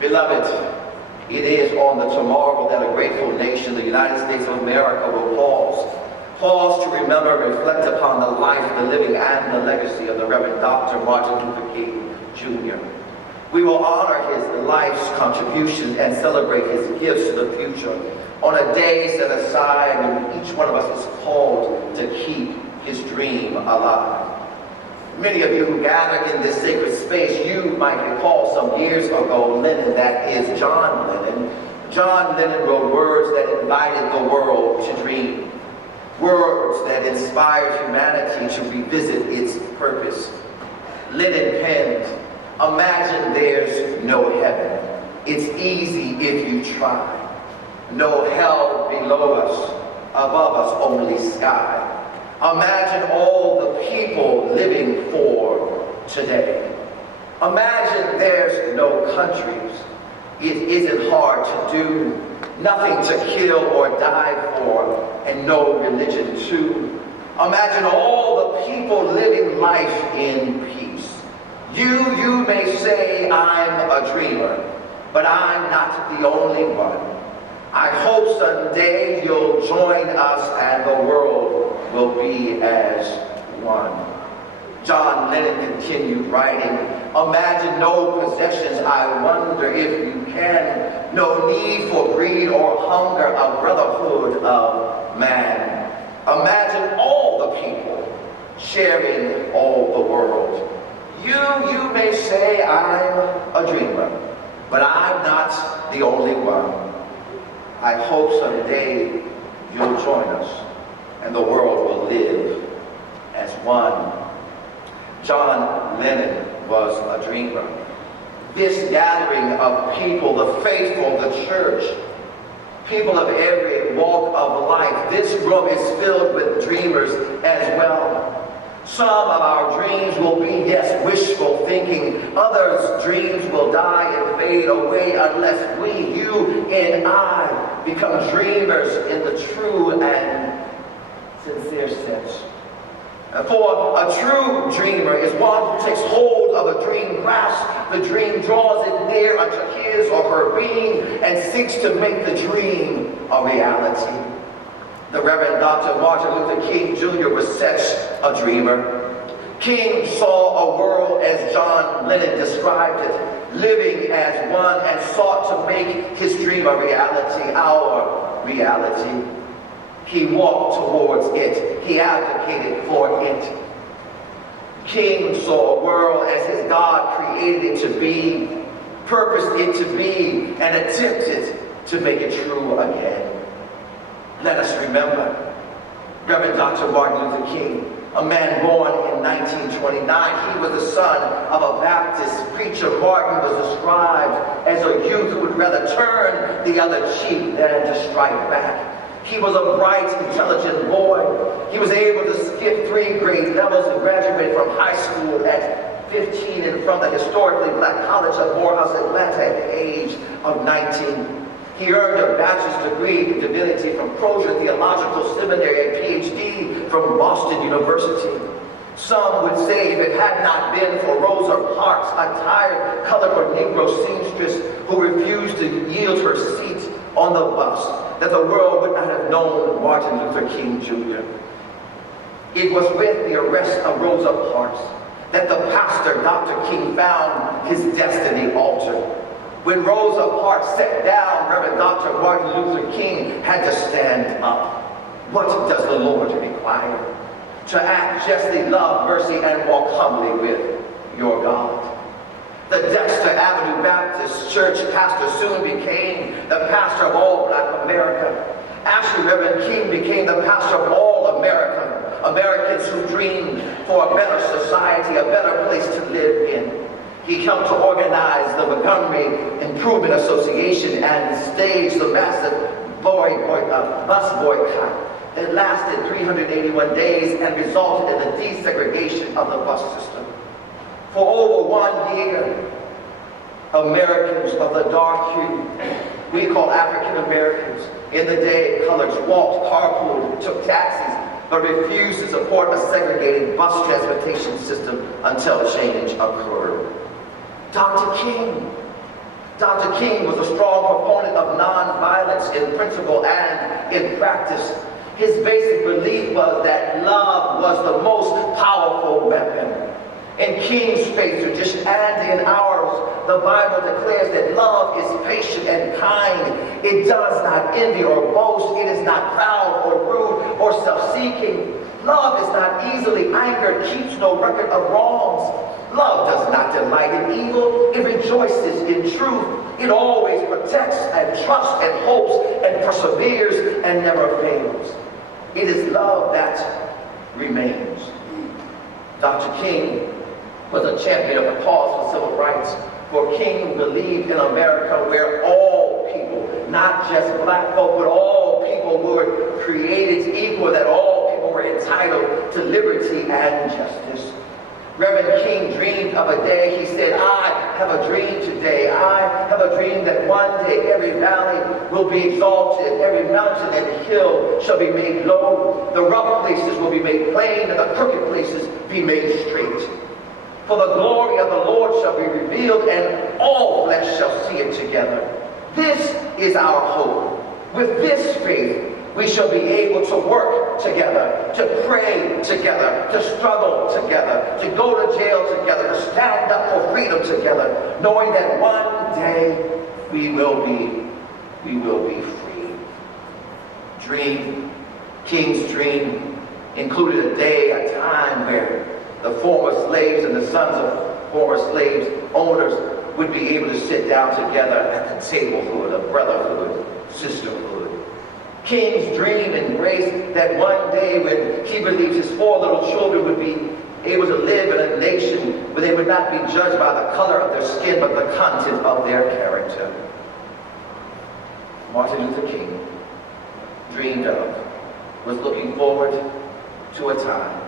Beloved, it is on the tomorrow that a grateful nation, the United States of America, will pause to remember and reflect upon the life, the living, and the legacy of the Reverend Dr. Martin Luther King, Jr. We will honor his life's contributions and celebrate his gifts to the future on a day set aside when each one of us is called to keep his dream alive. Many of you who gather in this sacred space, you might recall some years ago Lennon, that is John Lennon. John Lennon wrote words that invited the world to dream. Words that inspired humanity to revisit its purpose. Lennon penned, "Imagine there's no heaven. It's easy if you try. No hell below us, above us only sky. Imagine all the people living for today. Imagine there's no countries. It isn't hard to do. Nothing to kill or die for, and no religion too. Imagine all the people living life in peace. You may say I'm a dreamer, but I'm not the only one. I hope someday you'll join us and the world will be as one." John Lennon continued writing, "Imagine no possessions, I wonder if you can. No need for greed or hunger, a brotherhood of man. Imagine all the people sharing all the world. You may say I'm a dreamer, but I'm not the only one. I hope someday you'll join us and the world will live as one." John Lennon was a dreamer. This gathering of people, the faithful, the church, people of every walk of life, this room is filled with dreamers as well. Some of our dreams will be, yes, wishful thinking. Others' dreams will die and fade away unless we, you and I, become dreamers in the true and sincere sense. For a true dreamer is one who takes hold of a dream, grasps the dream, draws it near unto his or her being, and seeks to make the dream a reality. The Reverend Dr. Martin Luther King Jr. was such a dreamer. King saw a world as John Lennon described it, living as one, and sought to make his dream a reality, our reality. He walked towards it. He advocated for it. King saw a world as his God created it to be, purposed it to be, and attempted to make it true again. Let us remember Reverend Dr. Martin Luther King, a man born in 1929. He was the son of a Baptist preacher. Martin was described as a youth who would rather turn the other cheek than to strike back. He was a bright, intelligent boy. He was able to skip 3 grade levels and graduated from high school at 15 and from the historically black college of Morehouse, Atlanta at the age of 19. He earned a bachelor's degree in divinity from Crozer Theological Seminary and PhD from Boston University. Some would say if it had not been for Rosa Parks, a tired colored or Negro seamstress who refused to yield her seat on the bus, that the world would not have known Martin Luther King Jr. It was with the arrest of Rosa Parks that the pastor, Dr. King, found his destiny altered. When Rosa Parks sat down, Reverend Dr. Martin Luther King had to stand up. What does the Lord require? To act justly, love mercy, and walk humbly with your God. The Dexter Avenue Baptist Church pastor soon became the pastor of all Black America. Actually, Reverend King became the pastor of all Americans who dreamed for a better society, a better place to live in. He helped to organize the Montgomery Improvement Association and staged the massive bus boycott that lasted 381 days and resulted in the desegregation of the bus system. For over 1 year, Americans of the dark hue, we call African Americans, in the day colors, walked, carpooled, took taxis, but refused to support a segregated bus transportation system until change occurred. Dr. King Dr. King was a strong proponent of nonviolence in principle and in practice. His basic belief was that love was the most powerful weapon. In King's faith tradition and in ours, the Bible declares that love is patient and kind. It does not envy or boast. It is not proud or rude or self-seeking. Love is not easily angered, keeps no record of wrongs. Love does not delight in evil. It rejoices in truth. It always protects and trusts and hopes and perseveres and never fails. It is love that remains. Dr. King was a champion of the cause for civil rights. For King believed in America where all people, not just black folk, but all people were created equal, that all people were entitled to liberty and justice. Reverend King dreamed of a day, he said, I have a dream today. I have a dream that one day every valley will be exalted, every mountain and hill shall be made low, the rough places will be made plain, and the crooked places be made straight. For the glory of the Lord shall be revealed, and all flesh shall see it together. This is our hope. With this faith, we shall be able to work together, to pray together, to struggle together, to go to jail together, to stand up for freedom together, knowing that one day we will be free. Dream, King's dream included a day, a time where the former slaves and the sons of former slaves owners would be able to sit down together at the tablehood of brotherhood, sisterhood. King's dream embraced that one day when he believed his 4 little children would be able to live in a nation where they would not be judged by the color of their skin, but the content of their character. Martin Luther King dreamed of, was looking forward to a time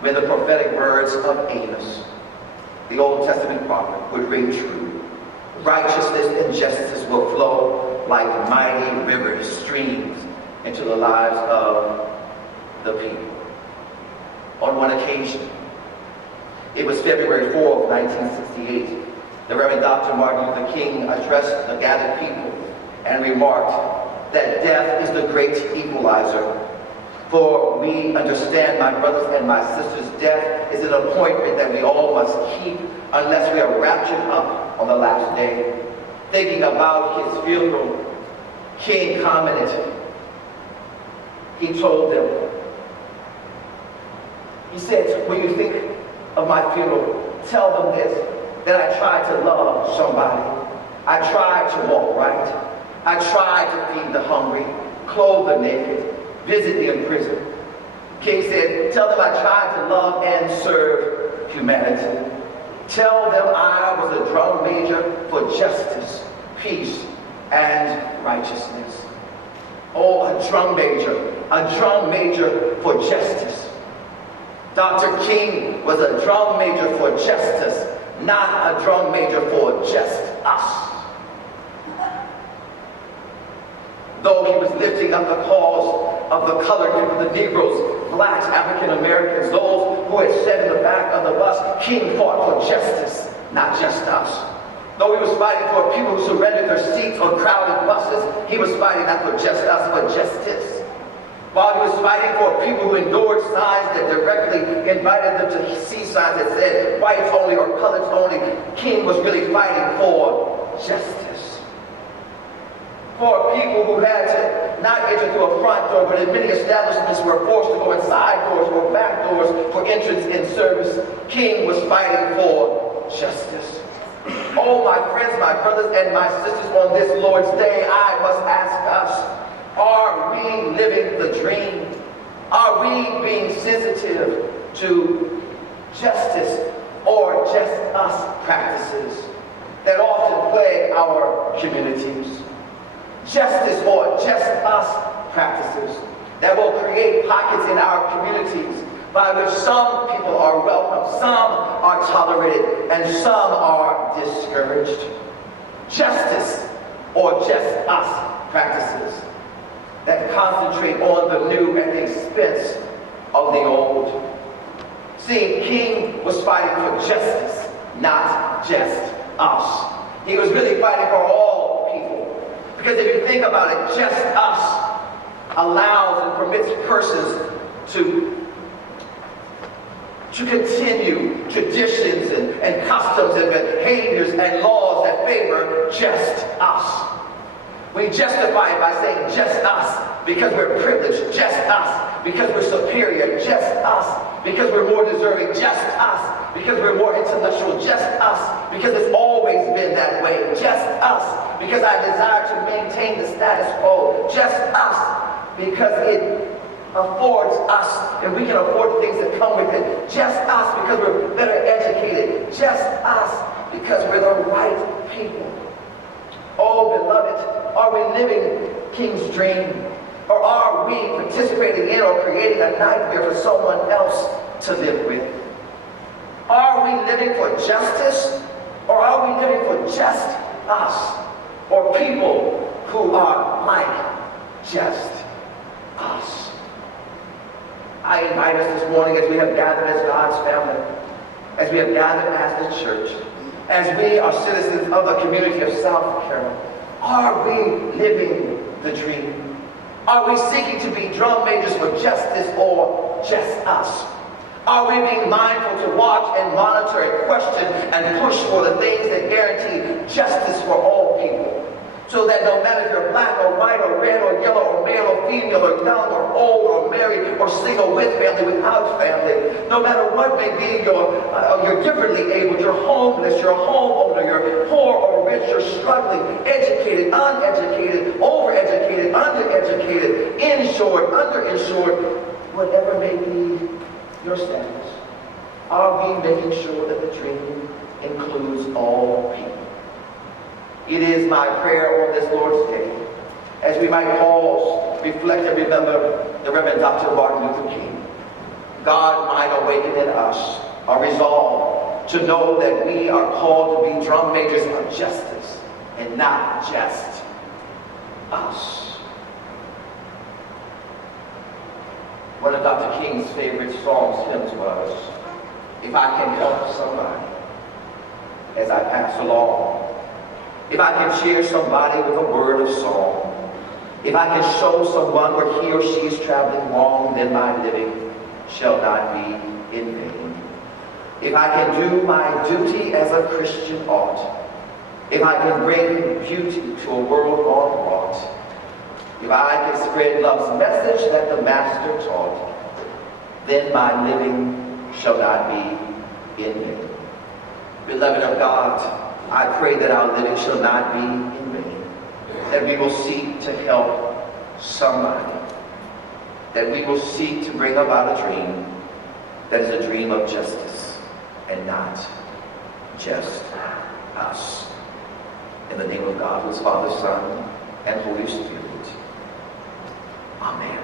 when the prophetic words of Amos, the Old Testament prophet, would ring true. Righteousness and justice will flow like mighty rivers, streams, into the lives of the people. On one occasion, it was February 4th, 1968, the Reverend Dr. Martin Luther King addressed the gathered people and remarked that death is the great equalizer. For we understand, my brothers and my sisters, death is an appointment that we all must keep unless we are raptured up on the last day. Thinking about his funeral, King commented, he told them, he said, when you think of my funeral, tell them this, that I tried to love somebody. I tried to walk right. I tried to feed the hungry, clothe the naked, visit the imprisoned. King said, tell them I tried to love and serve humanity. Tell them I was a drum major for justice, peace, and righteousness. Oh, a drum major for justice. Dr. King was a drum major for justice, not a drum major for just us. Though he was lifting up the cause of the colored people, the Negroes, blacks, African Americans, those who had sat in the back of the bus, King fought for justice, not just us. Though he was fighting for people who surrendered their seats on crowded buses, he was fighting not for just us, but justice. While he was fighting for people who endured signs that directly invited them to see signs that said whites only or coloreds only, King was really fighting for justice. For people who had to not enter through a front door, but in many establishments were forced to go in side doors or back doors for entrance in service, King was fighting for justice. Oh, my friends, my brothers, and my sisters, on this Lord's Day, I must ask us, are we living the dream? Are we being sensitive to justice or just us practices that often plague our communities? Justice or just us practices that will create pockets in our communities by which some people are welcome, some are tolerated, and some are discouraged. Justice or just us practices that concentrate on the new at the expense of the old. See, King was fighting for justice, not just us. He was really fighting for all people. Because if you think about it, just us allows and permits persons to continue traditions and customs and behaviors and laws that favor just us. We justify it by saying just us because we're privileged, just us because we're superior, just us because we're more deserving, just us because we're more intellectual, just us because it's always been that way, just us because I desire to maintain the status quo, just us because it affords us and we can afford the things that come with it, just us because we're better educated, just us because we're the right people. Oh, beloved, are we living King's dream? Or are we participating in or creating a nightmare for someone else to live with? Are we living for justice? Or are we living for just us? Or people who are like just us? I invite us this morning as we have gathered as God's family, as we have gathered as the church, as we are citizens of the community of South Carolina, are we living the dream? Are we seeking to be drum majors for justice or just us? Are we being mindful to watch and monitor and question and push for the things that guarantee justice for all people? So that no matter if you're black or white or red or yellow or male or female or young or old or married or single with family, without family, no matter what may be you're differently abled, you're homeless, you're a homeowner, you're poor or rich, you're struggling, educated, uneducated, overeducated, undereducated, insured, underinsured, whatever may be your status, are we making sure that the dream includes all people? It is my prayer on this Lord's Day, as we might pause, reflect, and remember the Reverend Dr. Martin Luther King. God might awaken in us a resolve to know that we are called to be drum majors of justice and not just us. One of Dr. King's favorite songs, hymns was, "If I can help somebody as I pass along, if I can cheer somebody with a word of song, if I can show someone where he or she is traveling wrong, then my living shall not be in vain. If I can do my duty as a Christian ought, if I can bring beauty to a world gone wrought, if I can spread love's message that the Master taught, then my living shall not be in vain." Beloved of God, I pray that our living shall not be in vain, that we will seek to help somebody, that we will seek to bring about a dream that is a dream of justice and not just us. In the name of God, who is Father, Son, and Holy Spirit. Amen.